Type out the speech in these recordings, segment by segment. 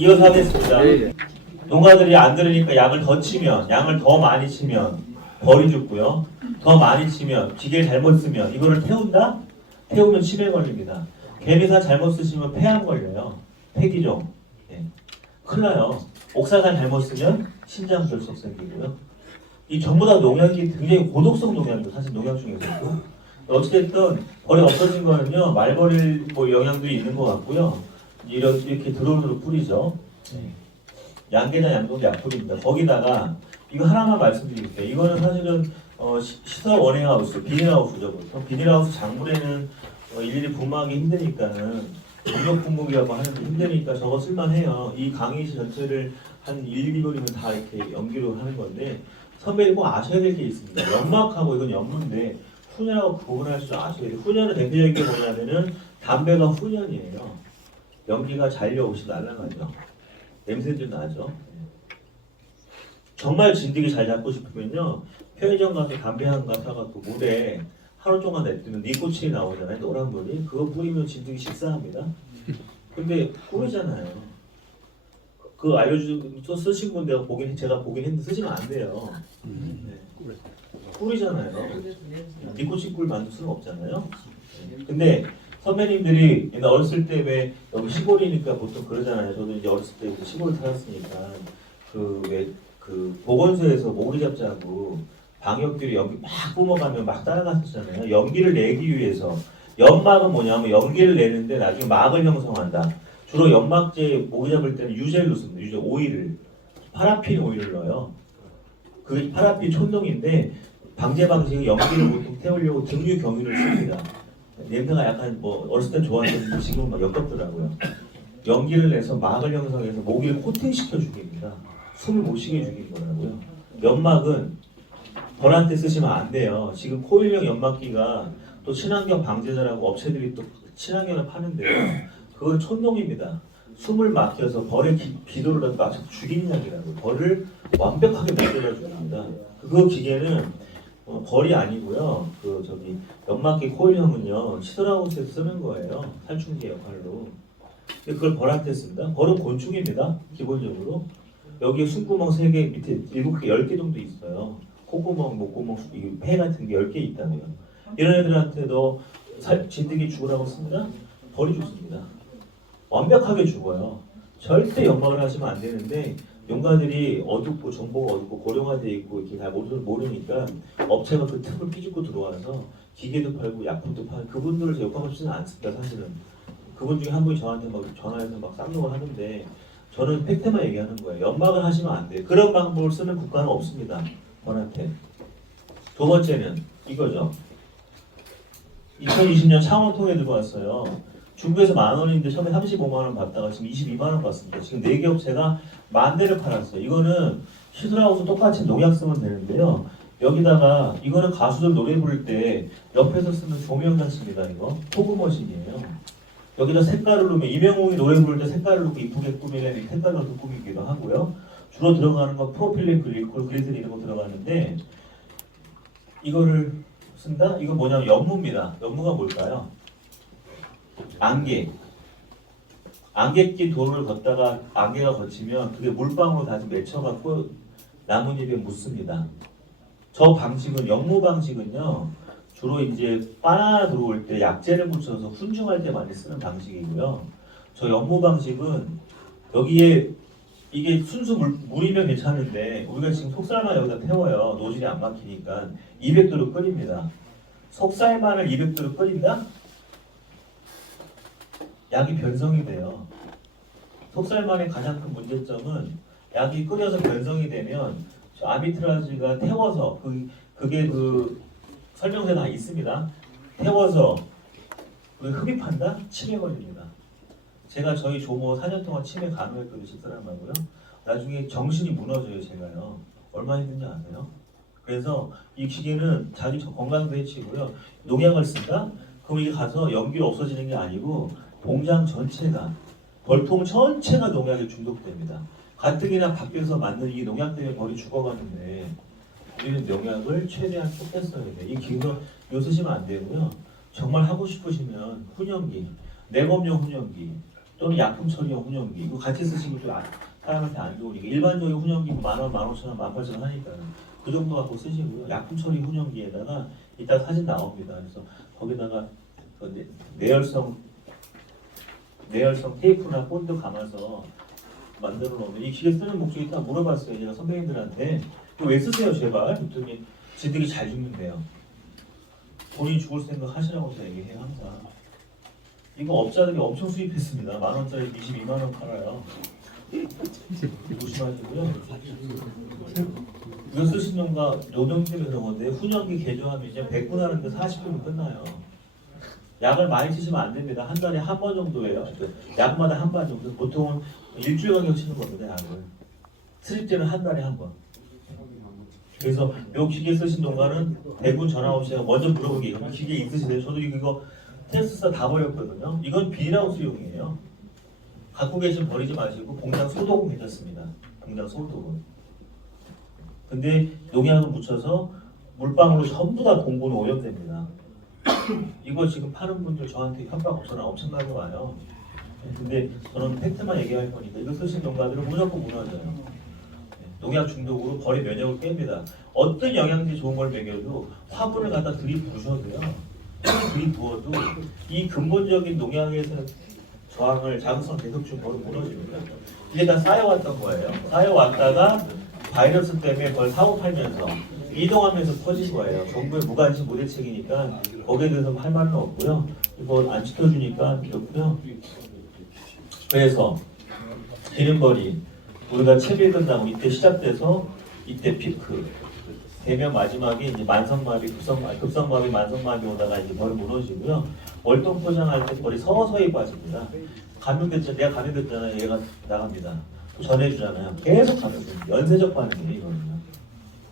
이어서 하겠습니다. 농가들이 안 들으니까 약을 더 치면, 양을 더 많이 치면 벌이 죽고요. 더 많이 치면, 기계를 잘못 쓰면 이거를 태운다? 태우면 치매 걸립니다. 개미사 잘못 쓰시면 폐암 걸려요. 폐기종. 예. 큰일 나요. 옥사산 잘못 쓰면 신장 결석 생기고요. 이 전부 다 농약이 굉장히 고독성 농약도 사실 농약 중에서도. 어찌됐든 벌이 없어진 거는요, 말벌일 뭐 영향도 있는 것 같고요. 이렇게 드론으로 뿌리죠. 양계장 양동도 약풀입니다. 거기다가 이거 하나만 말씀드릴게요. 이거는 사실은 시설 원행하우스, 비닐하우스죠. 보통 비닐하우스 작물에는 일일이 분무하기 힘드니까는 공격 분무기라고 하는데 힘드니까 저거 쓸만해요. 이 강의실 전체를 한 1, 2개월이면 다 이렇게 연기로 하는 건데 선배님 꼭 아셔야 될 게 있습니다. 연막하고 이건 연무인데 훈연하고 구분할 줄 아셔야 돼요. 훈연은 대표적인 게 뭐냐면은 담배가 훈연이에요. 연기가 잘려 옷이 날아가죠. 냄새 좀 나죠. 정말 진드기 잘 잡고 싶으면요, 편의점 가서 담배 한 가 사갖고 물에 하루 동안 냅두면 니코틴이 나오잖아요. 노란 물이. 그거 뿌리면 진드기 식사합니다. 근데 꿀이잖아요. 그 알려준 또 쓰신 분 제가 보긴 했는데 쓰시면 안 돼요. 네. 꿀이잖아요. 니코틴 꿀 만들 수는 없잖아요. 근데 선배님들이 어렸을 때 왜 여기 시골이니까 보통 그러잖아요. 저도 이제 어렸을 때 시골 살았으니까 그 보건소에서 모기 잡자고 방역들이 연기 막 뿜어가면 막 따라갔었잖아요. 연기를 내기 위해서. 연막은 뭐냐면 연기를 내는데 나중에 막을 형성한다. 주로 연막제 모기 잡을 때는 유제를 넣습니다. 유제 오일을. 파라핀 오일을 넣어요. 그게 파라핀 촌농인데 방제 방식은 연기를 보통 태우려고 등유 경유를 씁니다. 냄새가 약간 뭐 어렸을 때 좋아했는데 지금은 막 역겹더라고요. 연기를 내서 막을 형성해서 모기를 코팅시켜 죽입니다. 숨을 못 쉬게 죽이는 거라고요. 연막은 벌한테 쓰시면 안 돼요. 지금 코일형 연막기가 또 친환경 방제제라고 업체들이 또 친환경을 파는데요. 그건 촌농입니다. 숨을 막혀서 벌의 기도를 맞춰서 죽이는 약이라고. 벌을 완벽하게 만들어 줍니다. 그 기계는 벌이 아니고요. 연막기 코일형은요, 시설하우스에서 쓰는 거예요. 살충제 역할로. 근데 그걸 벌한테 씁니다. 벌은 곤충입니다. 기본적으로. 여기에 숨구멍 3개, 밑에 7개, 10개 정도 있어요. 콧구멍, 목구멍, 폐 같은 게 10개 있다고요. 이런 애들한테도 진드기 죽으라고 씁니다. 벌이 죽습니다. 완벽하게 죽어요. 절대 연막을 하시면 안 되는데 농가들이 어둡고 정보가 어둡고 고령화되어 있고 이렇게 다 모르니까 업체가 그 틈을 삐죽고 들어와서 기계도 팔고 약품도 팔고 그분들을 욕하고 싶지는 않습니다. 사실은 그분 중에 한 분이 저한테 막 전화해서 막 쌍욕을 하는데 저는 팩트만 얘기하는 거예요. 연막을 하시면 안 돼요. 그런 방법을 쓰는 국가는 없습니다. 저한테. 두 번째는 이거죠. 2020년 창원 통에 들어왔어요. 중국에서 10,000원인데 처음에 35만원 받다가 지금 22만원 받습니다. 지금 4개 업체가 10,000대를 팔았어요. 이거는 시술하고서 똑같이 농약 쓰면 되는데요. 여기다가 이거는 가수들 노래 부를 때 옆에서 쓰는 조명장치입니다. 이거 포그머신이에요. 여기다 색깔을 넣으면 이명웅이 노래 부를 때 색깔을 넣고 이쁘게 꾸미려면 색깔을 넣고 꾸미기도 하고요. 주로 들어가는 건 프로필렌 글리콜, 글리세린 이런 거 들어가는데 이거를 쓴다? 이거 뭐냐면 연무입니다. 연무가 뭘까요? 안개. 안개 낀 돌을 걷다가 안개가 걷히면 그게 물방울로 다시 맺혀갖고 나뭇잎에 묻습니다. 저 방식은 연무 방식은요. 주로 이제 바나나 들어올 때 약재를 묻혀서 훈증할 때 많이 쓰는 방식이고요. 저 연무 방식은 여기에 이게 순수 물이면 괜찮은데 우리가 지금 속살만 여기다 태워요. 노즐이 안 막히니까 200도로 끓입니다. 속살만을 200도로 끓인다? 약이 변성이 돼요. 속살만의 가장 큰 문제점은 약이 끓여서 변성이 되면 저 아미트라즈가 태워서 그게 설명서에 다 있습니다. 태워서 흡입한다? 치매 걸립니다. 제가 저희 조모 4년 동안 치매 간호했거든요. 집사람하고요. 나중에 정신이 무너져요. 제가요. 얼마나 힘든지 아세요? 그래서 이 기계는 자기 건강도 해치고요. 농약을 쓴다? 그럼 이게 가서 연기로 없어지는 게 아니고 공장 전체가 벌통 전체가 농약에 중독됩니다. 가뜩이나 밖에서 만든 이 농약 때문에 벌이 죽어가는데 우리는 농약을 최대한 좁게 써야 돼. 이 기능 이거 쓰시면 안 되고요. 정말 하고 싶으시면 훈연기, 내검용 훈연기 또는 약품 처리용 훈연기 이거 같이 쓰시면 또 사람한테 안 좋으니까 일반적인 훈연기 10,000원, 15,000원, 18,000원 하니까 그 정도 갖고 쓰시고요. 약품 처리 훈연기에다가 이따 사진 나옵니다. 그래서 거기다가 그 내열성 테이프나 본드 감아서 만들어 놓으면 이 기계 쓰는 목적이 딱 물어봤어요. 제가 선배님들한테 왜 쓰세요 제발? 그랬더니 지들이 잘 죽는데요. 본인이 죽을 생각 하시라고 제가 얘기해요 항상. 이거 업자들이 엄청 수입했습니다. 10,000원짜리 22만원 팔아요. 조심하시고요. 이거 쓰신 놈과 노동 때문에 그런 건데 훈연기 개조하면 이제 100분 하는데 40분은 끝나요. 약을 많이 치시면 안 됩니다. 한 달에 한 번 정도예요. 약마다 한 번 정도. 보통은 일주일 간격 치는 겁니다. 약을. 스립제는 한 달에 한 번. 그래서 요 기계 쓰신 동안은 대부분 전화 오시면 먼저 물어보기 그럼 기계 있으시대요. 저도 이거 테스트사 다 버렸거든요. 이건 비닐하우스용이에요. 갖고 계시면 버리지 마시고 공장 소독은 괜찮습니다. 공장 소독은. 근데 농약을 묻혀서 물방울로 전부 다 공구는 오염됩니다. 이거 지금 파는 분들 저한테 협박 전화 엄청나게 와요. 근데 저는 팩트만 얘기할 거니까 이거 쓰신 농가들은 무조건 무너져요. 농약 중독으로 벌의 면역을 깹니다. 어떤 영양제 좋은 걸 먹여도 화분을 갖다 들이부으셔도요. 들이부어도 이 근본적인 농약에서 저항을 자극성 계속 준 벌은 무너집니다. 이게 다 쌓여왔던 거예요. 쌓여왔다가 바이러스 때문에 벌 사고 팔면서 이동하면서 퍼진 거예요. 정부의 무관심 무대책이니까 거기에 대해서 할 말은 없고요. 이거 안 지켜주니까 그렇고요. 그래서 기름벌이 우리가 채비에 든다고 이때 시작돼서 이때 피크 되면 마지막에 이제 만성마비, 급성마비, 만성마비 오다가 이제 벌이 무너지고요. 월동 포장할 때 벌이 서서히 빠집니다. 감염됐잖아, 내가 감염됐잖아요. 얘가 나갑니다. 또 전해주잖아요. 계속 감염됩니다. 연쇄적 반응이에요, 이거는요.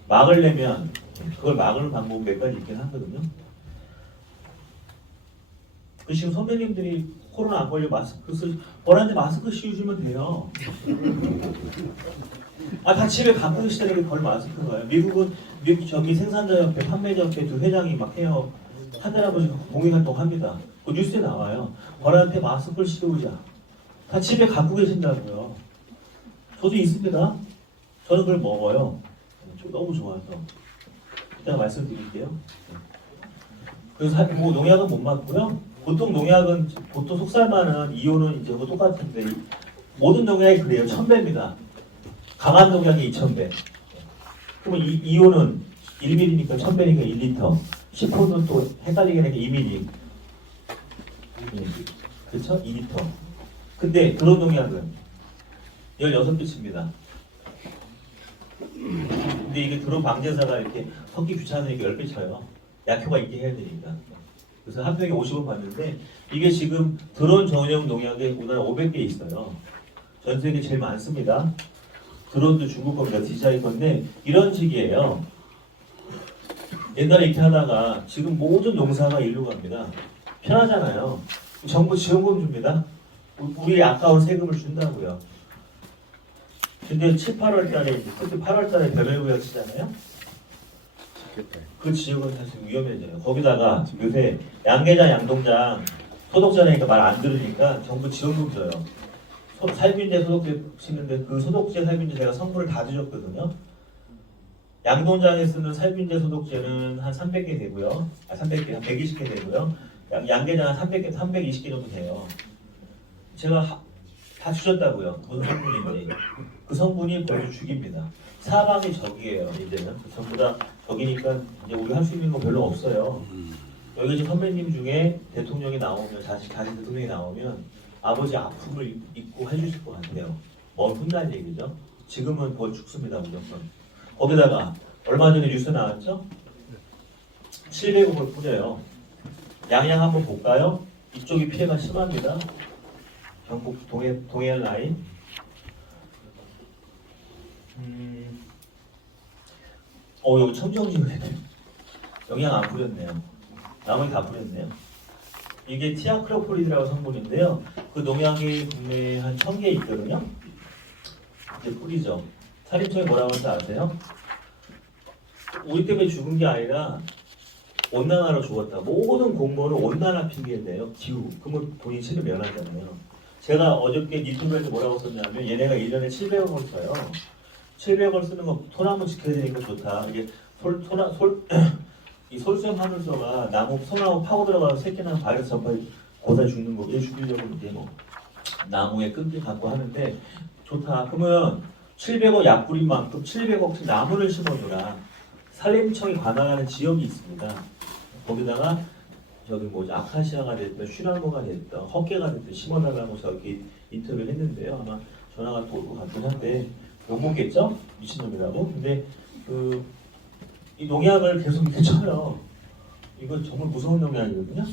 막으려면 그걸 막을 방법은 몇 가지 있긴 하거든요. 그 지금 선배님들이 코로나 안 걸려 마스크 벌한테 마스크 씌워주면 돼요. 다 집에 갖고 계시다는 게 벌 마스크가요. 미국은 저기 생산자협회, 판매자협회 두 회장이 막 해요. 하늘아버지 공익활동 합니다. 그 뉴스에 나와요. 벌한테 마스크를 씌우자. 다 집에 갖고 계신다고요. 저도 있습니다. 저는 그걸 먹어요. 너무 좋아서. 이따가 말씀드릴게요. 그래서 뭐 농약은 못 맞고요. 보통 농약은 보통 속살만은 이온은 이제 뭐 똑같은데 모든 농약이 그래요. 1000배입니다. 강한 농약이 2000배. 그러면 이온은 1ml니까 1000배니까 1리터. 10호는 또 헷갈리게 되니까 2ml. 그렇죠? 2리터. 근데 그런 농약은 16배치입니다. 근데 이게 드론 방제사가 이렇게 섞기 귀찮으니까 10배 쳐요. 약효가 있게 해야 되니까. 그래서 한 평에 50원 받는데 이게 지금 드론 전용 농약에 우리나라 500개 있어요. 전 세계 제일 많습니다. 드론도 중국 겁니다. 디자인 건데 이런 식이에요. 옛날에 이렇게 하다가 지금 모든 농사가 일로 갑니다. 편하잖아요. 정부 지원금 줍니다. 우리 아까운 세금을 준다고요. 근데 7, 8월 달에 특히 8월 달에 별별구역 치잖아요. 그 지역은 사실 위험해져요. 거기다가 요새 양계장, 양동장 소독제라니까 말 안 들으니까 정부 지원금 줘요. 살균제 소독제 치는데 그 소독제 살균제 제가 성분을 다 드렸거든요. 양동장에 쓰는 살균제 소독제는 한 300개 되고요. 300개, 한 120개 되고요. 양계장 한 300개, 320개 정도 돼요. 제가 다 주셨다고요. 무슨 성분인지. 그 성분이 벌써 죽입니다. 사방이 적이에요. 이제는 전부 다 적이니까 이제 우리 할 수 있는 거 별로 없어요. 여기 지금 선배님 중에 대통령이 나오면 자식 대통령이 나오면 아버지 아픔을 잊고 해주실 것 같아요. 혼날 얘기죠. 지금은 거의 죽습니다 무조건. 거기다가 얼마 전에 뉴스 나왔죠? 700억을 뿌려요. 양양 한번 볼까요? 이쪽이 피해가 심합니다. 경북 동해안 라인. 여기 청정지구에 영양 안 뿌렸네요. 나머지 다 뿌렸네요. 이게 티아크로폴리드라고 성분인데요. 그 농약이 국내에 한 1000개 있거든요. 이제 뿌리죠. 산림청이 뭐라고 하는지 아세요? 우리 때문에 죽은 게 아니라 온난화로 죽었다. 모든 공무원은 온난화 핑계인데요. 기후. 그러면 본인 책임 면하잖아요. 제가 어저께 유튜브에서 뭐라고 썼냐면 얘네가 1년에 700억을 써요. 700억을 쓰는 거 소나무 지켜야 되니까 좋다. 이게 이 솔수염 하늘소가 나무 소나무 파고 들어가서 새끼나 바이러스 전파에 고다 죽는 거 얘 죽이려고 이제 뭐 나무에 끈기 갖고 하는데 좋다. 그러면 700억 약 뿌린 만큼 700억씩 나무를 심어줘라. 산림청이 관할하는 지역이 있습니다. 거기다가 저기 뭐지 아카시아가 됐든 슈나무가 됐든 헛개가 됐든 심어달라고 저기 인터뷰를 했는데요. 아마 전화가 또 올 것 같긴 한데 못 먹겠죠? 미친놈이라고. 근데 이 농약을 계속 이렇게 쳐요. 이거 정말 무서운 농약이거든요.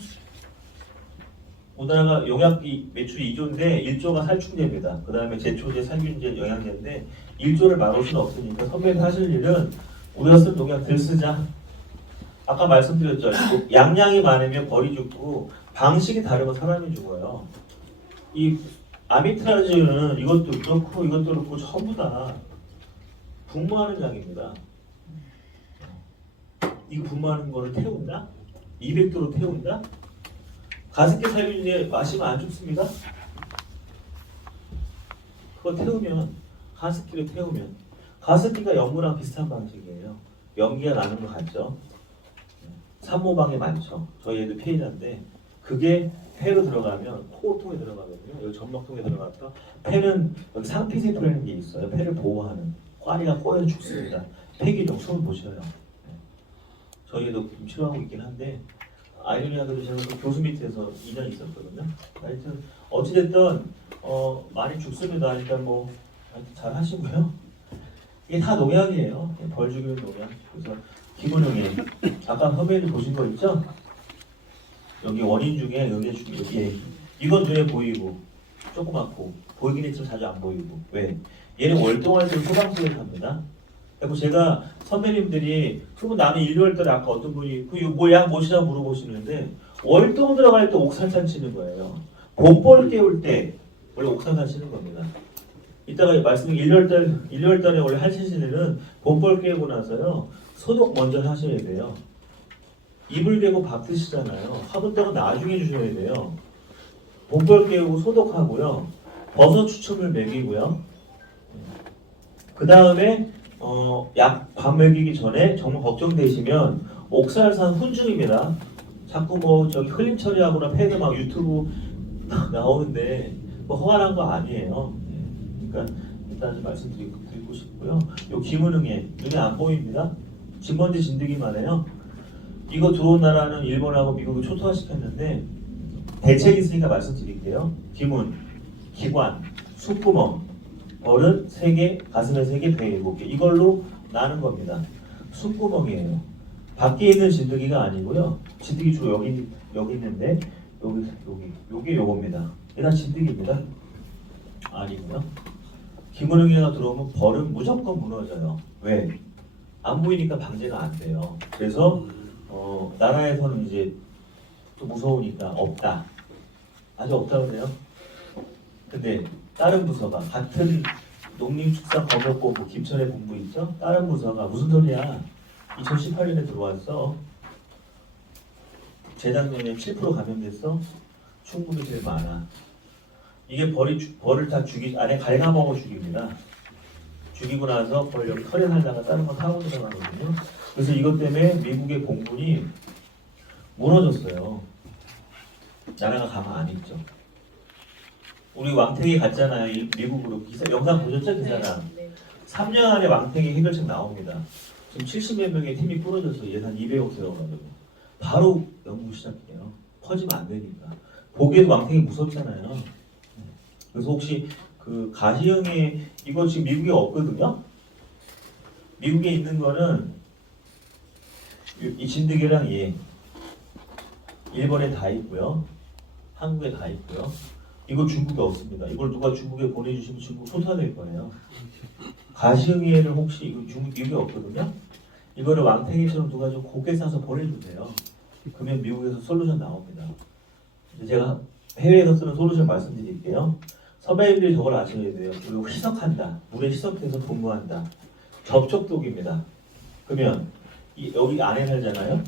우리나라가 용약비 매출이 2조인데 1조가 살충제입니다. 그 다음에 제초제, 살균제, 영양제인데 1조를 막을 수는 없으니까 선배님 하실 일은 우리가 쓴 농약 들 쓰자. 아까 말씀드렸죠. 양량이 많으면 벌이 죽고 방식이 다르면 사람이 죽어요. 이 아미트라즈는 이것도 그렇고 이것도 그렇고 전부 다 분무하는 약입니다. 이거 분무하는 거를 태운다? 200도로 태운다? 가습기 살균제 마시면 안 죽습니다? 그거 태우면 가습기를 태우면 가습기가 연무랑 비슷한 방식이에요. 연기가 나는 거 같죠? 산모방에 많죠. 저희 애들 폐인한데 그게 폐로 들어가면 코통에 들어가거든요. 여기 점막통에 들어가서 폐는 여기 상피세포라는 게 있어요. 폐를 보호하는 꽈리가 꼬여서 죽습니다. 폐기종 손 보셔요. 저희 애도 좀 치료하고 있긴 한데 아이러니하게도 제가 그 교수 밑에서 2년 있었거든요. 하여튼 어찌됐든 많이 죽습니다. 일단 뭐 잘 하시고요. 이게 다 농약이에요. 벌 죽이는 농약. 그래서 기본용에 아까 선배님 보신 거 있죠? 여기 원인 중에 여기 이건 눈에 보이고 조그맣고 보이긴 했지만 자주 안 보이고 왜? 얘는 월동할 때 소방서에 갑니다. 그리고 제가 선배님들이 그러면 나는 일요일달에 아까 어떤 분이 그 뭐야 뭐시냐 물어보시는데 월동 들어갈 때 옥산산 치는 거예요. 봄벌 깨울 때 원래 옥산산 치는 겁니다. 이따가 말씀드린 일요일달에 원래 하시는 봄벌 깨우고 나서요 소독 먼저 하셔야 돼요. 이불 개고 밥 드시잖아요. 화분떡은 나중에 주셔야 돼요. 봄벌 깨우고 소독하고요. 버섯 추첨을 먹이고요. 그 다음에 약 먹이기 전에 정말 걱정되시면 옥살산 훈증입니다. 자꾸 뭐 저기 흘림 처리하거나 패드 막 유튜브 나오는데 뭐 허가난 거 아니에요. 그러니까 일단 좀 말씀드리고 싶고요. 요 기문흥에 눈에 안 보입니다. 진먼지 진드기만 해요. 이거 들어온 나라는 일본하고 미국을 초토화시켰는데 대책이 있으니까 말씀드릴게요. 기문, 기관, 숨구멍, 벌은 3개, 가슴에 3개, 배에 7개 이걸로 나는 겁니다. 숨구멍이에요. 밖에 있는 진드기가 아니고요. 진드기 주로 여기 있는데 여기 요겁니다. 얘가 진드기입니다. 아니고요. 기문흥이가 들어오면 벌은 무조건 무너져요. 왜? 안 보이니까 방제가 안 돼요. 그래서 나라에서는 이제 또 무서우니까 없다. 아직 없다고 해요. 근데 다른 부서가 같은 농림축산검역본부 김천에 본부 있죠? 다른 부서가 무슨 소리야? 2018년에 들어왔어. 재작년에 7% 감염됐어. 충북이 제일 많아. 이게 벌을 다 안에 갉아먹어 죽입니다. 죽이고 나서 벌 여기 털에 살다가 다른 거 타고 들어가거든요. 그래서 이것 때문에 미국의 공군이 무너졌어요. 나라가 가만 안 있죠. 우리 왕탱이 갔잖아요. 미국으로 영상 보셨죠? 기사랑. 네. 3년 안에 왕탱이 해결책 나옵니다. 지금 70몇 명의 팀이 부러져서 예산 200억 세워가지고 바로 연구 시작해요. 퍼지면 안 되니까. 보기에도 왕탱이 무섭잖아요. 그래서 혹시 그 가시형의 이거 지금 미국에 없거든요. 미국에 있는 거는 이 진드기랑 일본에 다 있고요. 한국에 다 있고요. 이거 중국에 없습니다. 이걸 누가 중국에 보내주시면 중국 초토화될 거예요. 가시형이에는 혹시 이거 미국에 없거든요. 이거를 왕탱이처럼 누가 좀 곱게 싸서 보내주세요. 그러면 미국에서 솔루션 나옵니다. 제가 해외에서 쓰는 솔루션 말씀드릴게요. 선배님들이 저걸 아셔야 돼요. 그리고 희석한다. 물에 희석해서 분무한다. 접촉독입니다. 그러면 여기 안에 살잖아요.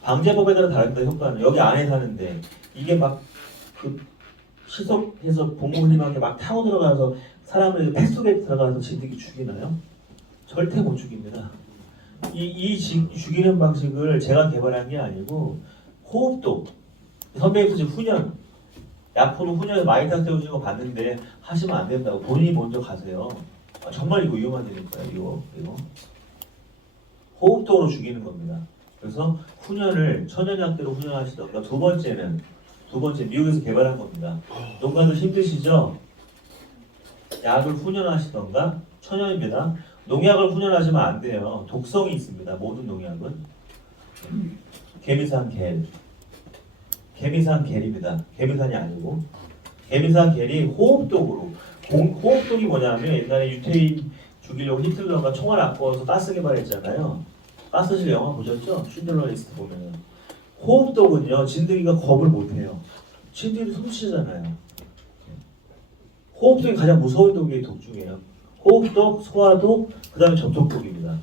방제법에 따라 다른다 효과는 여기 안에 사는데 이게 막 그 시속해서 봉골림하게 막 타고 들어가서 사람을 뱃 속에 들어가서 진드기 죽이나요? 절대 못 죽입니다. 죽이는 방식을 제가 개발한 게 아니고 호흡독 선배님 지금 훈연 약포는 훈연 많이 탁태우시는 거 봤는데 하시면 안 된다고 본인이 먼저 가세요. 정말 이거 위험한 일이니까요. 이거 호흡독으로 죽이는 겁니다. 그래서 훈연을 천연약대로 훈연하시던가 두 번째 미국에서 개발한 겁니다. 농가들 힘드시죠? 약을 훈연하시던가 천연입니다. 농약을 훈연하시면 안 돼요. 독성이 있습니다. 모든 농약은 개미산겔입니다. 개미산이 아니고 개미산겔이 호흡독으로 호흡독이 뭐냐면 옛날에 유태인 죽이려고 히틀러가 총알 아까워서 가스 개발했잖아요. 가스실 영화 보셨죠? 쉰들러 리스트 보면은 호흡독은요 진드기가 겁을 못해요. 진드기 숨쉬잖아요. 호흡독이 가장 무서운 독이 독 중이에요. 호흡독, 소화독, 그 다음에 접촉독입니다.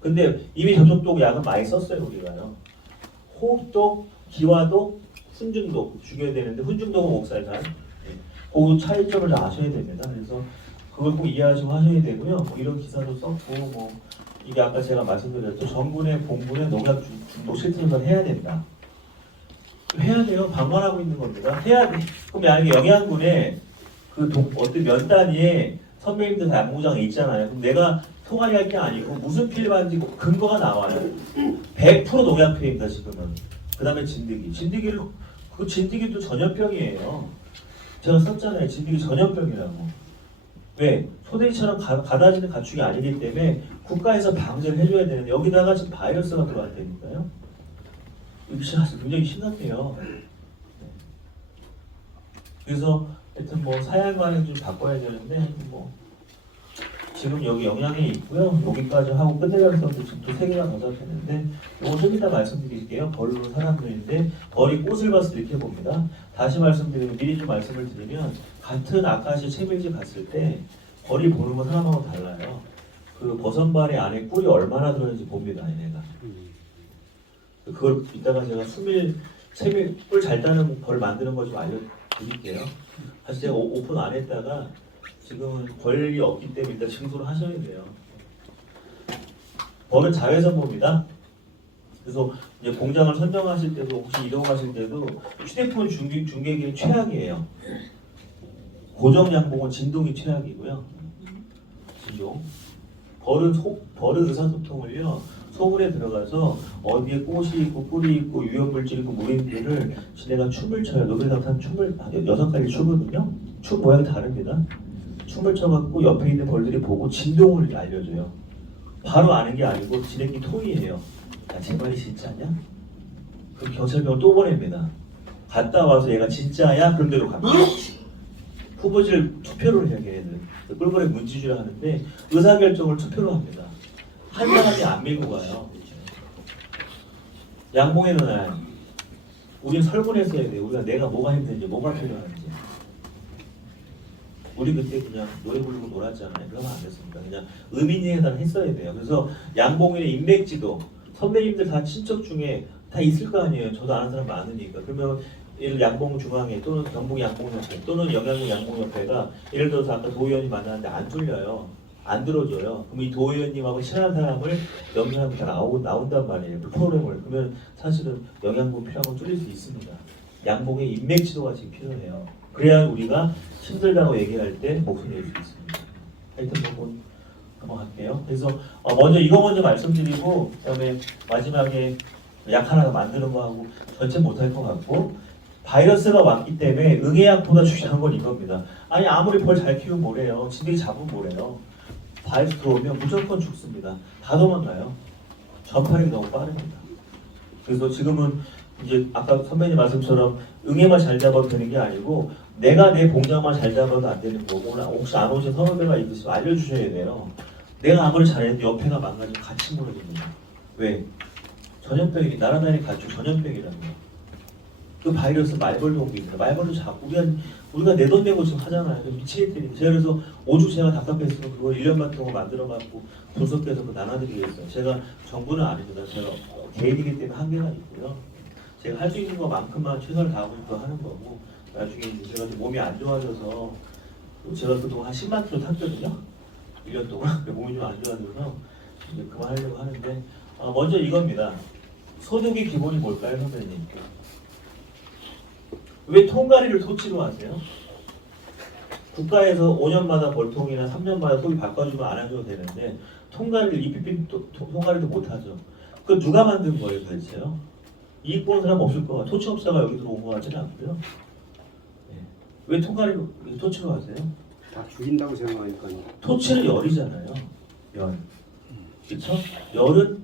근데 이미 접촉독 약은 많이 썼어요 우리가요. 호흡독, 기화독, 훈중독 죽여야 되는데 훈중독은 옥살간. 그 차이점을 다 아셔야 됩니다. 그래서 그걸 꼭 이해하시고 하셔야 되고요. 뭐 이런 기사도 썼고 뭐 이게 아까 제가 말씀드렸죠. 전분에 봉분에 농약 중독 실천을 해야 된다. 해야 돼요. 방관하고 있는 겁니다. 해야 돼. 그럼 만약에 영양분에 어떤 면 단위에 선배님들 다 양봉장에 있잖아요. 그럼 내가 토가리 할 게 아니고 무슨 필반지 근거가 나와요. 100% 농약표입니다 지금은. 그 다음에 진드기도 전염병이에요. 제가 썼잖아요. 진드기 전염병이라고. 왜? 소돼지처럼 가다지는 가축이 아니기 때문에 국가에서 방제를 해줘야 되는데 여기다가 지금 바이러스가 들어왔다니까요. 이게 굉장히 심각해요. 그래서 하여튼 뭐 사양관을 좀 바꿔야 되는데 하여튼 뭐 지금 여기 영양이 있고요. 여기까지 하고 끝내려서 지금 또 3개가 더 잡혔는데 이거 좀 이따 말씀드릴게요. 벌로 사람들인데 벌이 꽃을 봐서 이렇게 봅니다. 다시 말씀드리면 미리 좀 말씀을 드리면 같은 아카시아 채밀지 갔을 때 벌이 보는 건 사람하고 달라요. 그 버선발의 안에 꿀이 얼마나 들어있는지 봅니다. 얘네가. 그걸 이따가 제가 채밀 꿀 잘 따는 벌 만드는 거 좀 알려드릴게요. 사실 제가 오픈 안 했다가 지금은 벌이 없기 때문에 일단 증소를 하셔야 돼요. 벌은 자외선보입니다. 그래서 이제 공장을 선정하실 때도 혹시 이동하실 때도 휴대폰 중계기는 최악이에요. 고정 양봉은 진동이 최악이고요. 진동. 벌은 의사소통을요. 소굴에 들어가서 어디에 꽃이 있고 꿀이 있고 위험물질 있고 무인들을 지네가 춤을 춰요. 노래자탄 춤을 6가지 추거든요. 춤 모양이 다릅니다. 춤을 춰갖고 옆에 있는 벌들이 보고 진동을 알려줘요. 바로 아는 게 아니고 지네끼리 토의해요. 야, 제 말이 진짜냐? 그럼 경찰병을 또 보냅니다. 갔다 와서 얘가 진짜야? 그런 대로 갑니다. 후보지를 투표를 해요, 걔네들. 꿀벌에 문지주를 하는데 의사결정을 투표로 합니다. 한 사람이 안 밀고 가요. 양봉에는 우리는 설문했어야 돼요. 우리가 내가 뭐가 힘든지, 뭐가 필요한지. 우리 그때 그냥 노래 부르고 놀았잖아요. 그러면 안 됐습니다. 그냥 의민이에다 했어야 돼요. 그래서 양봉인의 인맥지도 선배님들 다 친척 중에 다 있을 거 아니에요. 저도 아는 사람 많으니까. 그러면 예를 양봉 중앙회 또는 경북 양봉협회 또는 영양군 양봉협회가 예를 들어서 아까 도의원이 만났는데 안 뚫려요. 안 들어줘요. 그럼 이 도의원님하고 친한 사람을 명령하면 다 나온단 말이에요. 그 프로그램을. 그러면 사실은 영양분 필요한 건 뚫릴 수 있습니다. 양봉의 인맥 지도가 지금 필요해요. 그래야 우리가 힘들다고 얘기할 때 목소리 낼 수 있습니다. 하여튼 뭐 넘어갈게요. 그래서 먼저 이거 먼저 말씀드리고 그다음에 마지막에 약 하나 만드는 거 하고 전체 못할 것 같고 바이러스가 왔기 때문에 응애약보다 중요한 건 이겁니다. 아니 아무리 벌 잘 키우면 뭐래요. 진드기 잡으면 뭐래요. 바이러스 들어오면 무조건 죽습니다. 다 도망가요. 전파력이 너무 빠릅니다. 그래서 지금은 이제 아까 선배님 말씀처럼 응애만 잘 잡아도 되는 게 아니고 내가 내 공장만 잘 잡아도 안 되는 거고 혹시 안 오신 선후배가 있으시면 알려주셔야 돼요. 내가 아무리 잘해도 옆에가 망가지면 같이 무너집니다. 왜? 전염병이 날아다니는 가축 전염병이라고요. 그 바이러스 말벌동기입니다. 말벌도 잡고 우리가 내 돈 내고 지금 하잖아요. 미치겠더니 제가 그래서 오죽 제가 답답했으면 그걸 1년 반 동안 만들어갖고 분석해서 나눠드리겠어요. 제가 정부는 아닙니다. 제가 개인이기 때문에 한계가 있고요. 제가 할 수 있는 것만큼만 최선을 다하고 싶어 하는 거고 나중에 이제 제가 좀 몸이 안 좋아져서 제가 그동안 한 10만 킬로 탔거든요. 1년 동안 몸이 좀 안 좋아져서 이제 그만하려고 하는데 먼저 이겁니다. 소득의 기본이 뭘까요, 선배님? 왜 통가리를 토치로 하세요? 국가에서 5년마다 벌통이나 3년마다 소비 바꿔주면 안 해줘도 되는데 통가리를 EPP 통가리도 못 하죠. 그 누가 만든 거예요, 도대체요? 이익 보는 사람 없을 거 같아요. 토치업자가 여기 들어온 거 같지는 않고요. 네. 왜 통가리로 토치로 하세요? 다 죽인다고 생각하니까요. 토치는 열이잖아요. 열. 그렇죠? 열은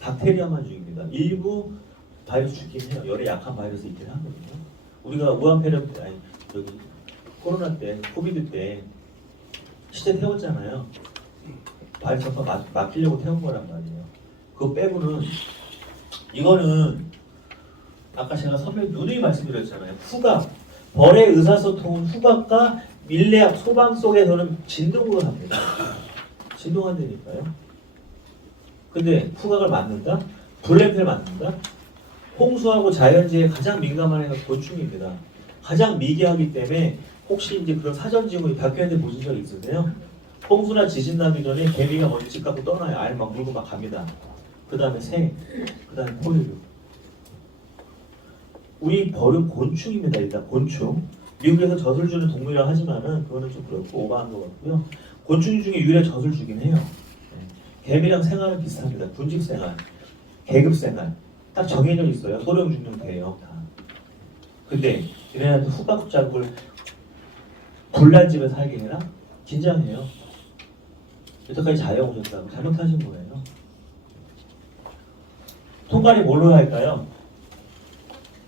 박테리아만 죽입니다. 일부 바이러스 죽긴 해요. 열에 약한 바이러스 있긴 하거든요. 우리가 우한 폐렴 때, 아니 저기 코로나 때, 코비드 때 시대 태웠잖아요. 바이러스가 막히려고 태운 거란 말이에요. 그거 빼고는 이거는 아까 제가 선배님 누누이 말씀드렸잖아요. 후각, 벌의 의사소통은 후각과 밀레약 소방 속에서는 진동으로 합니다. 진동한다니까요. 근데 후각을 맞는다? 불냄새를 맞는다? 홍수하고 자연재해에 가장 민감한 애가 곤충입니다. 가장 미개하기 때문에 혹시 이제 그런 사전 징후를 다큐멘터리 보신 적 있으세요? 홍수나 지진 나기 전에 개미가 먼저 집 갖고 떠나요. 알 막 물고 막 갑니다. 그 다음에 새, 그 다음에 포유류. 우리 벌은 곤충입니다. 일단 곤충. 미국에서 젖을 주는 동물이라 하지만은 그거는 좀 그렇고 오버한 것 같고요. 곤충 중에 유일하게 젖을 주긴 해요. 개미랑 생활은 비슷합니다. 군집 생활, 계급 생활 딱 정해져 있어요. 소령 중령 대요 다. 근데 얘네한테 후각 잡을 굴란 집에 살게 해라? 긴장해요. 여태까지 잘 해오셨다고 잘못하신 거예요. 통관이 뭘로 할까요?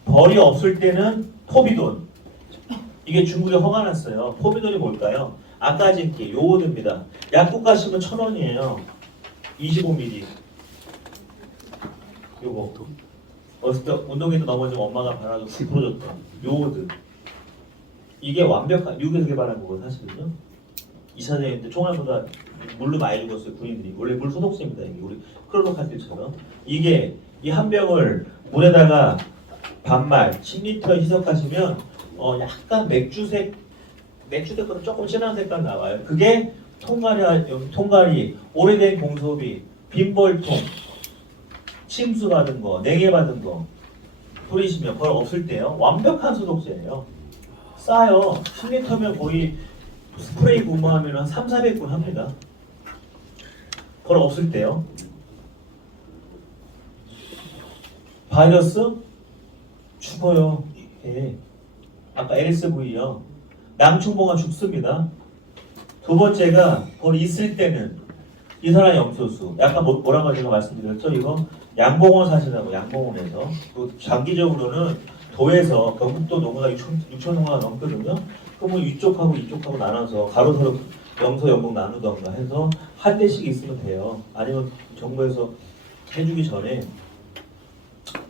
벌이 없을 때는 포비돈. 이게 중국에 허가 났어요. 포비돈이 뭘까요? 아까진기, 요오드입니다. 약국 가시면 1,000원이에요. 25ml. 요거. 어렸을 때 운동회도 넘어지면 엄마가 발라주고 풀어줬던 요오드. 이게 완벽한, 미국에서 개발한 거고 사실은요. 2차 대전 때 총알보다 물로 많이 죽었어요, 군인들이. 원래 물 소독제입니다. 이게 우리 크로노카til처럼. 이게 이 한 병을 물에다가 반말 10리터 희석하시면 약간 맥주색보다 조금 진한 색깔 나와요. 그게 통가리, 오래된 공소비, 빈벌통, 침수 받은 거, 냉해 받은 거 뿌리시면 벌 없을 때요. 완벽한 소독제예요. 싸요. 10리터면 거의 스프레이 구매하면 한 3,400군 합니다. 벌 없을 때요. 바이러스 죽어요. 예. 아까 LSV요. 낭충봉화 죽습니다. 두 번째가 벌 있을 때는 이산화 염소수. 약간 뭐라고 제가 말씀드렸죠? 이거 양봉원 사시라고 양봉원에서. 또 장기적으로는 도에서 경북도 농가가 6천 농가가 넘거든요. 그러면 이쪽하고 이쪽하고 나눠서 가로세로 염소 연봉 나누던가 해서 한 대씩 있으면 돼요. 아니면 정부에서 해주기 전에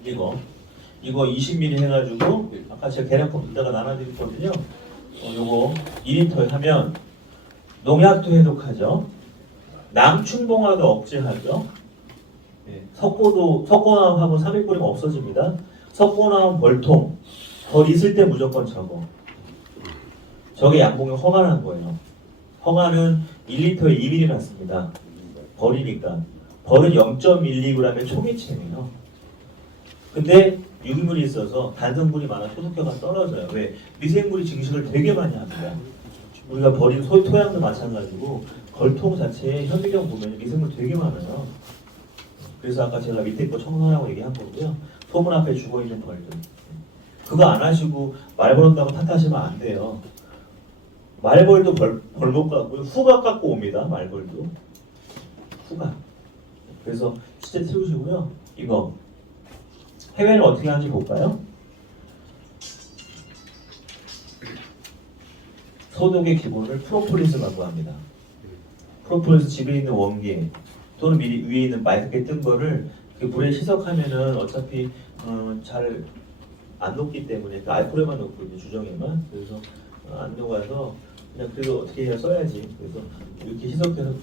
이거 20ml 해가지고 아까 제가 계량컵 이따가 나눠드렸거든요. 요거 2리터 하면 농약도 해독하죠. 낭충봉화도 억제하죠. 네. 석고나무하고 삽입뿌리면 없어집니다. 석고나무 벌통 벌 있을 때 무조건 저게 양봉에 허가라는 거예요. 허가는 1리터에 2ml 났습니다. 벌이니까 벌은 0.1mg의 초미체예요. 근데 유기물이 있어서 단성분이 많아 소득효과가 떨어져요. 왜? 미생물이 증식을 되게 많이 합니다. 우리가 버린 토양도 마찬가지고 걸통 자체에 현미경 보면 미생물 되게 많아요. 그래서 아까 제가 밑에 거 청소하라고 얘기한 거고요. 소문 앞에 죽어있는 벌들. 그거 안 하시고 말 벌었다고 탓하시면 안 돼요. 말벌도 벌목 같고요. 후각 갖고 옵니다. 말벌도. 후각. 그래서 실제 튀우시고요. 이거 해외는 어떻게 하는지 볼까요? 소독의 기본을 프로폴리스라고 합니다. 프로폴리스 집에 있는 원개 또는 위에 있는 맑게 뜬 거를 그 물에 희석하면은 어차피 잘 안 녹기 때문에 그 알코올에만 녹고 이제 주정에만 그래서 안 녹아서 그냥 그래도 어떻게 해야 써야지. 그래서 이렇게 희석해서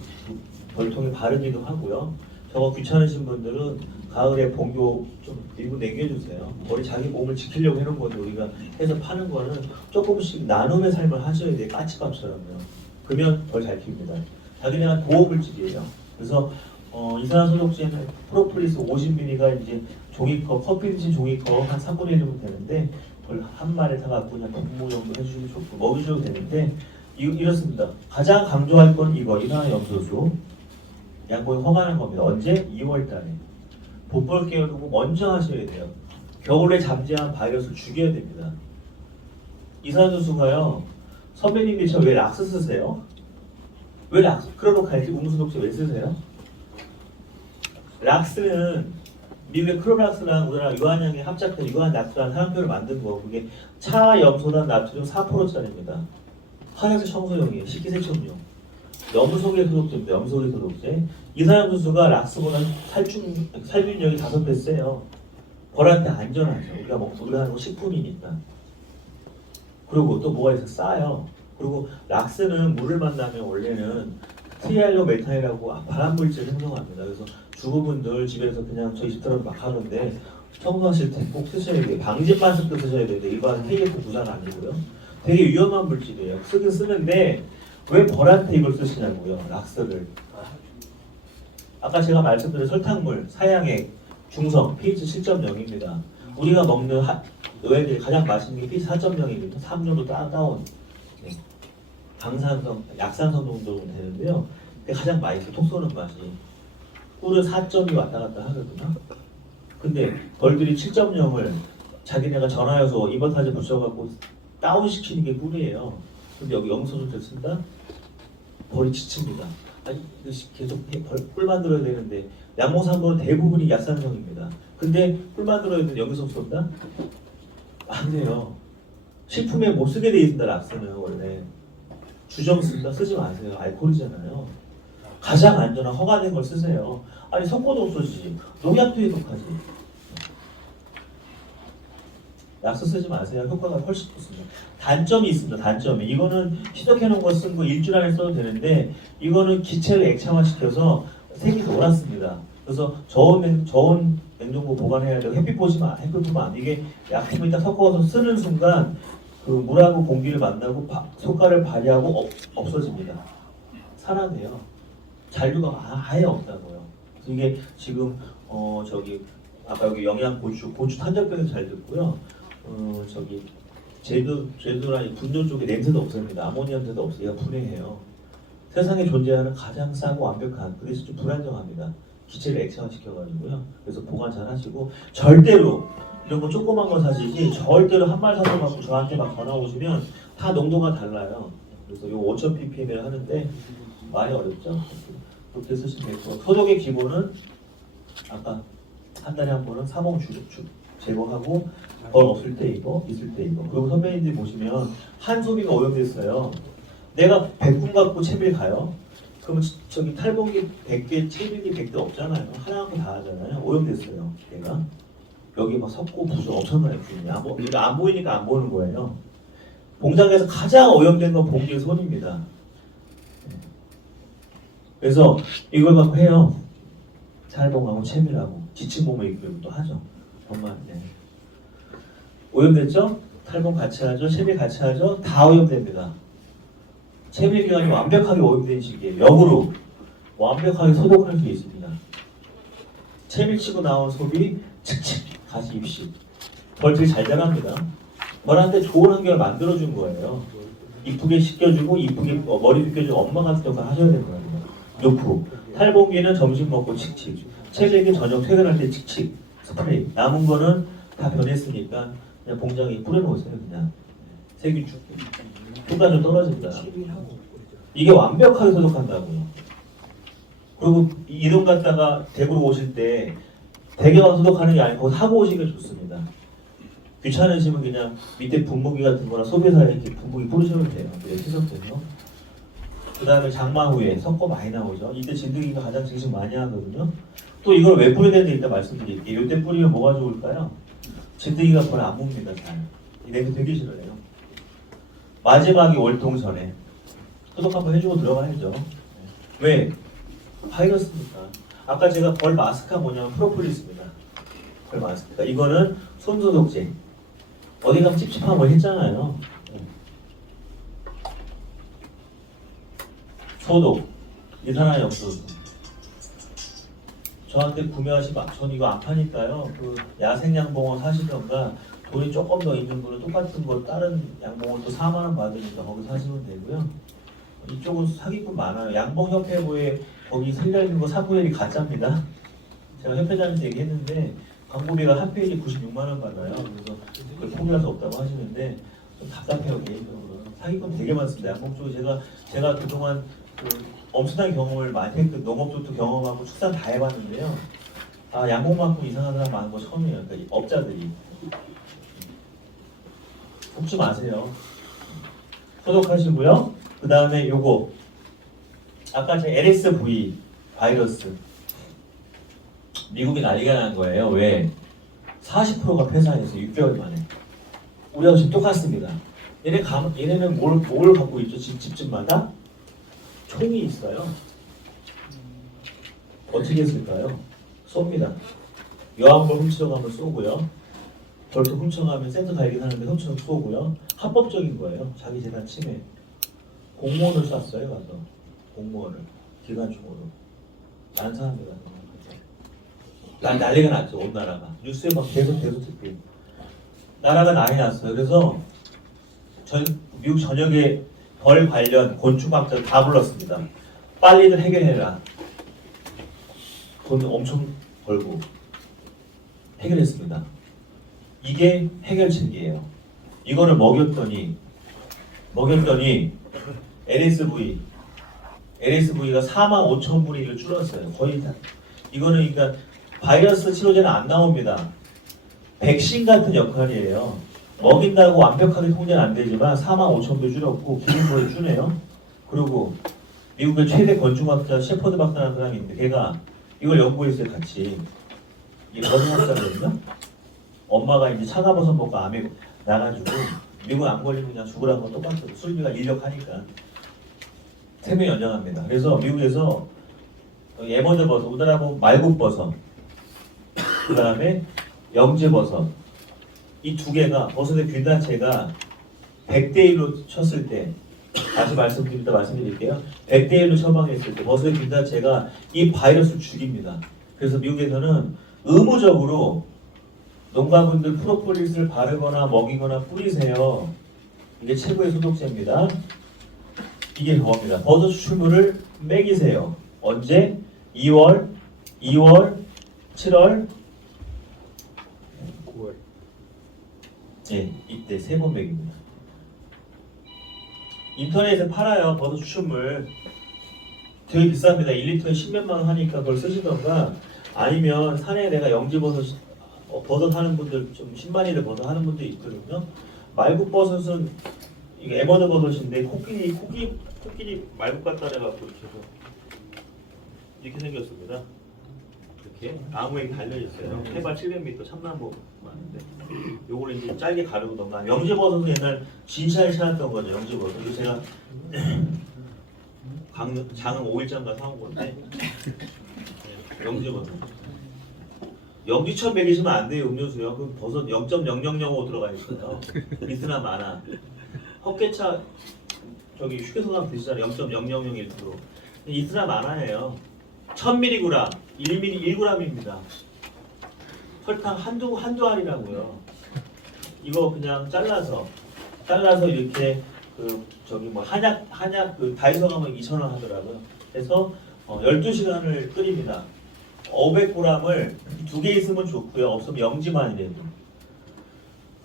벌통에 바르기도 하고요. 저거 귀찮으신 분들은 가을에 본교 좀 일부 남겨주세요. 머리 자기 몸을 지키려고 해놓은 건데 우리가 해서 파는 거는 조금씩 나눔의 삶을 하셔야 돼요. 까치밥처럼요. 그러면 덜 잘 키웁니다. 자기네가 도어물질이에요. 그래서 이산화 소독제는 프로폴리스 50ml가 이제 종이컵, 커피 드신 종이컵 한 3분의 1 정도 되는데 그걸 한 마리 타갖고 그냥 분무 정도 해주시면 좋고 먹으셔도 되는데 이렇습니다. 가장 강조할 건 이거 이산화 염소수 양봉이 허가하는 겁니다. 언제? 2월 달에. 봇벌 깨우고 먼저 하셔야 돼요. 겨울에 잠재한 바이러스를 죽여야 됩니다. 이산화수소가요. 선배님이 저 왜 락스 쓰세요? 왜 락스? 크로로카이드 음소독제 왜 쓰세요? 락스는 미국의 크로락스랑 우리나라 유한양이 합작된 유한 낙수라는 화염표를 만든 거. 그게 차염소단 나트륨 4%짜리입니다. 화장실 청소용이에요. 식기세척용. 염소계 소독제입니다. 염소계 소독제. 이산화수소가 락스보다 살균력이 5배 세요. 벌한테 안전하죠. 우리가 하는 거 식품이니까. 그리고 또 뭐가 있어? 싸요. 그리고 락스는 물을 만나면 원래는 트리알로메탄이라고 발암물질을 형성합니다. 그래서 주부분들 집에서 그냥 저희 집처럼 막 하는데 청소하실 때 꼭 쓰셔야 돼요. 방진 마스크 쓰셔야 돼요. 일반 KF 부산 아니고요. 되게 위험한 물질이에요. 쓰긴 쓰는데 왜 벌한테 이걸 쓰시냐고요. 락스를. 아까 제가 말씀드린 설탕물, 사양액, 중성, pH 7.0입니다. 우리가 먹는 너희들이 가장 맛있는 게 pH 4.0입니다. 3정도 다운. 네. 강산성, 약산성 정도 되는데요. 근데 가장 맛있어요. 톡 쏘는 맛이. 꿀은 4.2 왔다 갔다 하거든요. 근데 벌들이 7.0을 자기네가 전화해서 이버타즈 붙여갖고 다운시키는 게 꿀이에요. 근데 여기 염소수를 쓴다? 벌이 지칩니다. 아니, 계속 꿀 만들어야 되는데 양봉산벌은 대부분이 약산성입니다. 근데 꿀 만들어야 되는데 여기서 쏜다? 안 돼요. 식품에 못 쓰게 돼 있습니다. 락스는 원래. 주정 쓴다? 쓰지 마세요. 알코올이잖아요. 가장 안전한 허가된 걸 쓰세요. 아니 섞어도 없어지지. 농약도 해독하지. 락스 쓰지 마세요. 효과가 훨씬 좋습니다. 단점이 있습니다. 단점이. 이거는 희석해놓은 거 쓴 거 일주일 안에 써도 되는데 이거는 기체를 액체화시켜서 색이 노랗습니다. 그래서 저온 냉동고 보관해야 되고 햇빛 보시면 이게 약품을 딱 섞어서 쓰는 순간 그 물하고 공기를 만나고 효과를 발휘하고 없어집니다. 살아내요. 잔류가 아예 없다고요. 그래서 이게 지금 아까 여기 고추 탄저병에서 잘 듣고요. 제도나 분뇨 쪽에 냄새도 없습니다. 아모니아 냄새도 없어요. 얘가 분해해요. 세상에 존재하는 가장 싸고 완벽한, 그래서 좀 불안정합니다. 기체를 액체화시켜가지고요. 그래서 보관 잘 하시고 절대로 이런 거 조그만 거 사시지 절대로 한 말 사서 갖고 저한테 막 전화 오시면 다 농도가 달라요. 그래서 요 5000ppm을 하는데 많이 어렵죠? 그렇게 쓰시면 되고 소독의 기본은 아까 한 달에 한 번은 사봉 제거하고 벌 없을 때 이거, 있을 때 이거. 그리고 선배님들 보시면 한 소비가 오염됐어요. 내가 100분 갖고 채밀 가요. 그러면 저기 탈봉기 100개, 채밀기 100개 없잖아요. 하나 갖고 다 하잖아요. 오염됐어요. 얘가. 여기 막 섞고 부수 엄청나게 균이 안 보이니까 안 보는 거예요. 공장에서 가장 오염된 건 봉기의 손입니다. 그래서 이걸 갖고 해요. 탈봉하고 채밀하고 지친 몸에 입고 또 하죠. 정말 네. 오염됐죠? 탈봉 같이 하죠. 채밀 같이 하죠. 다 오염됩니다. 채밀 기관이 완벽하게 오염된 시기에 역으로 완벽하게 소독할 게 있습니다. 채밀 치고 나온 소비 칙칙 가시 입식 벌들이 잘 자랍니다. 벌한테 좋은 환경을 만들어준 거예요. 이쁘게 씻겨주고 이쁘게 머리 빗겨주고 엄마 같은 역할 하셔야 되는 거예요. 놓고 탈봉기는 점심 먹고 칙칙 채밀기 저녁 퇴근할 때 칙칙 스프레이 남은 거는 다 변했으니까 그냥 봉장에 뿌려놓으세요. 그냥 세균 효과 좀 떨어집니다. 이게 완벽하게 소독한다고요. 그리고 이동 갔다가 대구로 오실 때 대게 와서 소독하는 게 아니고 하고 오시는 게 좋습니다. 귀찮으시면 그냥 밑에 분무기 같은 거나 소비사에 이렇게 분무기 뿌리셔도 돼요. 그래 희석돼서. 그 다음에 장마 후에 석고 많이 나오죠. 이때 진드기가 가장 증식 많이 하거든요. 또 이걸 왜 뿌려야 되는지 이따 말씀드릴게요. 이때 뿌리면 뭐가 좋을까요? 진드기가 거의 안 묵니다. 잘. 이 냄새 되게 싫어해요. 마지막에 월동 전에 소독 한번 해주고 들어가야죠. 왜? 바이러스니까. 아까 제가 벌 마스크가 뭐냐면 프로폴리스입니다. 벌 마스크가 이거는 손소독제. 어디 가면 찝찝한 거 했잖아요. 소독. 이 사람이 없어서 저한테 구매하시면 전 이거 안 파니까요. 그 야생양봉을 사시던가 돈이 조금 더 있는 분은 똑같은 거 다른 양봉을 또 4만 원 받으니까 거기 사시면 되고요. 이쪽은 사기꾼 많아요. 양봉협회부에 거기 실려 있는 거 3분의 1이 가짜입니다. 제가 협회장한테 얘기했는데 광고비가 한 페이지 96만 원 받아요. 그래서 그걸 포기할 수 없다고 하시는데 좀 답답해요 개인적으로. 사기꾼 되게 많습니다. 양봉 쪽에 제가 그동안 그 엄청난 경험을 많이 했고 농업도 경험하고 축산 다 해봤는데요. 아 양봉만큼 이상한 사람 많은 거 처음이에요. 그러니까 이 업자들이 속지 마세요. 소독하시고요. 그 다음에 요거 아까 제 LSV 바이러스 미국이 난리가 난 거예요. 왜? 40%가 폐사해서 6개월 만에. 우리하고 지금 똑같습니다. 얘네는 뭘 갖고 있죠? 집집마다 총이 있어요. 어떻게 했을까요? 쏩니다. 여왕벌 훔쳐가면 쏘고요. 벌도 훔쳐가면 센터 발견하는데 쏘고요. 합법적인 거예요. 자기 재산 침해. 공무원을 쐈어요. 가서 공무원을 기관총으로 난사합니다. 난리가 났죠. 온 나라가 뉴스에 막 계속 듣고 나라가 난리 났어요. 그래서 미국 전역에 벌 관련 곤충학者다 불렀습니다. 빨리들 해결해라. 돈 엄청 벌고 해결했습니다. 이게 해결책이에요. 이거를 먹였더니 LSV가 4만 5천 분이 줄었어요. 거의 다. 이거는 그러니까 바이러스 치료제는 안 나옵니다. 백신 같은 역할이에요. 먹인다고 완벽하게 통제는 안 되지만 4만 5천 배 줄였고 기름거리 주네요. 그리고 미국의 최대 건축학자 셰퍼드 박사라는 사람이 있는데 걔가 이걸 연구했어요. 같이. 이 버섯학자거든요. 엄마가 이제 차가버섯 먹고 암에 나가지고 미국 안 걸리면 그냥 죽으라는 건 똑같아요. 술비가 인력하니까 생명 연장합니다. 그래서 미국에서 에머드 버섯, 우리나라 보면 말국버섯, 그 다음에 영재버섯 이 두 개가 버섯의 균단체가 100대 1로 쳤을 때 다시 말씀드릴게요. 100대 1로 처방했을 때 버섯의 균단체가 이 바이러스를 죽입니다. 그래서 미국에서는 의무적으로 농가분들 프로폴리스를 바르거나 먹이거나 뿌리세요. 이게 최고의 소독제입니다. 이게 그겁니다. 버섯 추출물을 먹이세요. 언제? 2월, 7월, 9월. 네, 이때 세 번 먹입니다. 인터넷에 팔아요. 버섯 추출물. 되게 비쌉니다. 1리터에 10몇만 원 하니까 그걸 쓰시던가 아니면 산에 내가 영지버섯 버섯 하는 분들 좀 10만이를 버섯 하는 분들 있거든요. 말국버섯은 이게 에머드 버섯인데 코끼리 말국 갖다 내갖고 이렇게 생겼습니다. 이렇게 나무에 달려 있어요. 해발 700m 참나무 많은데 요거를 이제 짧게 가르고던가 영지버섯은 옛날 진샤에 찾았던 거죠. 영지버섯. 이거 제가 장흥 5일장가 사온 건데 영지버섯. 영지천 먹이시면 안 돼요. 음료수요. 그 버섯 0.0005 들어가 있어요. 리스나 많아. 헛개차 저기 휴게소 가면 드시잖아요. 0.0001%. 이스나 많아예요. 1000mg, 1g입니다. 설탕 한두 알이라고요. 이거 그냥 잘라서 이렇게 그 저기 뭐 한약 그 다이소 가면 2,000원 하더라고요. 그래서 12시간을 끓입니다. 500g을 2개 있으면 좋고요. 없으면 영지만이래도.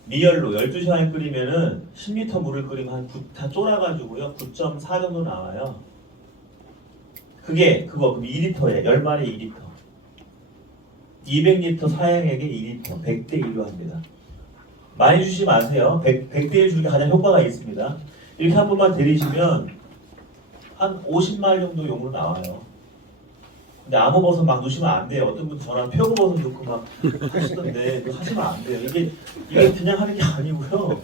미열로 12시간을 끓이면은 10리터 물을 끓이면 다 쫄아가지고요. 9.4 정도 나와요. 그럼 2리터에 10마리 2리터. 200리터 사양액에 2리터. 100대 1로 합니다. 많이 주지 마세요. 100대 1 주는 게 가장 효과가 있습니다. 이렇게 한 번만 데리시면 한 50마리 정도 용으로 나와요. 근데 아무 버섯 막 넣으시면 안 돼요. 어떤 분 저랑 표고버섯 넣고 막 하시던데 그거 하시면 안 돼요. 이게 그냥 하는 게 아니고요.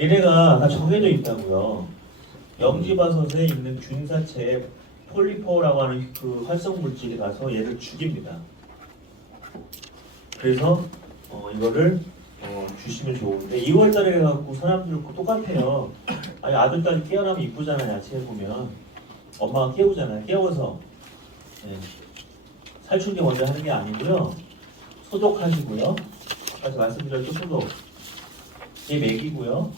얘네가 다 정해져 있다고요. 영지버섯에 있는 균사체의 폴리포라고 하는 그 활성 물질이 가서 얘를 죽입니다. 그래서 이거를 주시면 좋은데 2월달에 해갖고 사람들 똑같아요. 아니 아들 딸이 깨어나면 이쁘잖아요. 야채 보면 엄마가 깨우잖아요. 깨워서 살충제 먼저 하는 게 아니고요. 소독하시고요. 아까 말씀드렸죠 소독. 얘 먹이고요.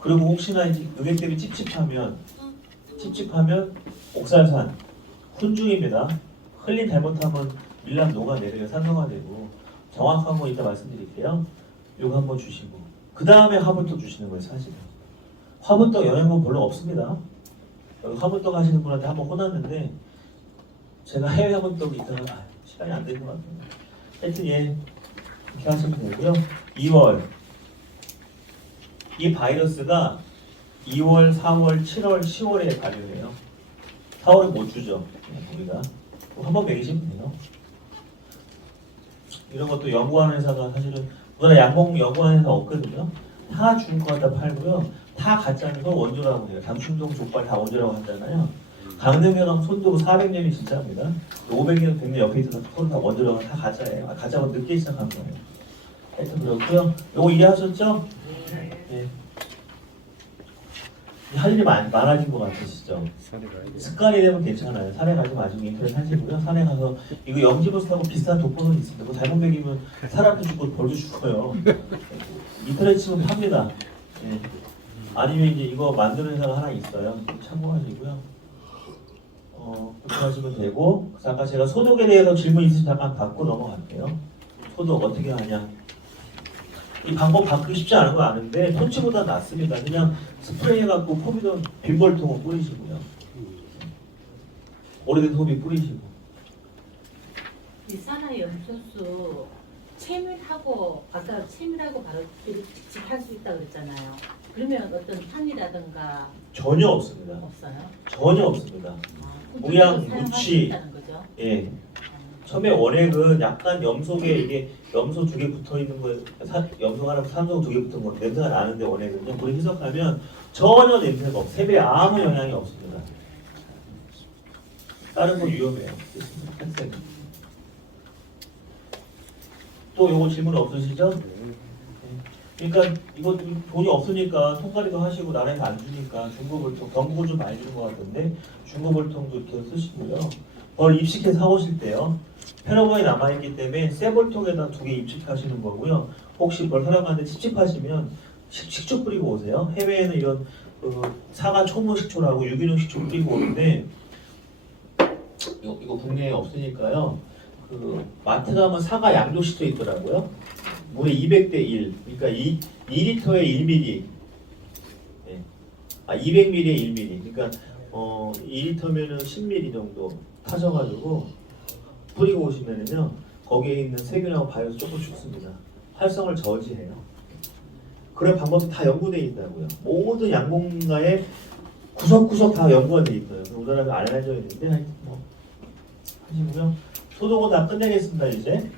그리고 혹시나 이제 응애 때문에 찝찝하면 옥살산 훈중입니다. 흘림 잘못하면 밀랍 녹아내려요. 산성화 되고 정확한 거 이따 말씀드릴게요. 이거 한번 주시고 그 다음에 화분떡 주시는 거예요. 사실은 화분떡 영양분 별로 없습니다. 여기 화분떡 하시는 분한테 한번 혼났는데 제가 해외 화분떡이 있다가 시간이 안 될 것 같아요. 하여튼 얘 이렇게 하시면 되고요. 2월 이 바이러스가 2월, 4월, 7월, 10월에 발효해요. 4월에 못 주죠. 우리가 한번 먹이시면 돼요. 이런 것도 연구하는 회사가 사실은 우리나라 약목 연구하는 회사 없거든요. 다 중고 갖다 팔고요. 다 가짜는 걸 원조라고 해요. 장충동 족발 다 원조라고 하잖아요. 강릉이랑 손도구 400년이 진짜입니다. 500년, 100년 옆에 있어서 그건 다 원조라고 다 가짜예요. 가짜가 늦게 시작한 거예요. 하여튼 그렇고요. 요거 이해하셨죠? 네. 할 일이 많아진 것 같으시죠? 습관이 되면 괜찮아요. 산에 가지 마시고 인터넷 하시고요. 산에 가서 이거 영지버스하고 비슷한 독보는 있습니다. 그거 잘못 먹이면 사람도 죽고 벌도 죽어요. 인터넷 치면 팝니다. 네. 아니면 이제 이거 만드는 회사가 하나 있어요. 참고하시고요. 그렇게 하시면 되고 그래서 아까 제가 소독에 대해서 질문 있으시면 잠깐 받고 넘어갈게요. 소독 어떻게 하냐? 이 방법 바꾸기 쉽지 않은 거 아는데 토치보다 낫습니다. 그냥 스프레이 해갖고 포비돈 빈벌통을 뿌리시고요. 오래된 호비 뿌리시고. 이 산화 염소수 채밀하고 아까 채밀하고 바로 직접 할 수 있다 그랬잖아요. 그러면 어떤 판이라든가 전혀 없습니다. 없어요? 전혀 없습니다. 아, 모양, 사용할 수 무치. 있다는 거죠? 예. 처음에 원액은 약간 염소계 이게 염소 두 개 붙어 있는 거, 염소 하나 산소 두 개 붙은 거 냄새가 나는데 원액은요. 물에 희석하면 전혀 냄새가 없어요. 세배에 아무 영향이 없습니다. 다른 거 위험해요. 또 요거 질문 없으시죠? 그러니까 이거 돈이 없으니까 통관리도 하시고 나라에서 안 주니까 중고볼통 경고를 좀 많이 주는 것 같은데 중고볼통도 이렇게 쓰시고요. 그걸 입식해서 사오실 때요. 페로몬이 남아있기 때문에 새 볼통에다 2개 입식하시는 거고요. 혹시 벌 사람한테 찝찝하시면 식초 뿌리고 오세요. 해외에는 이런 사과 초무 식초라고 유기농 식초 뿌리고 오는데 이거 국내에 없으니까요. 그 마트 가면 사과 양조 식초 있더라고요. 물에 200대 1, 그러니까 2리터에 1ml. 네. 200ml에 1ml. 그러니까 2리터면은 10ml 정도 타셔가지고 뿌리고 오시면은요 거기에 있는 세균하고 바이러스 조금 죽습니다. 활성을 저지해요. 그런 방법이 다 연구되어 있다고요. 모든 약목가에 구석구석 다 연구가 되어 있어요. 우리나라가 알려져 있는데 하여튼 뭐 하시고요. 소독은 다 끝내겠습니다 이제.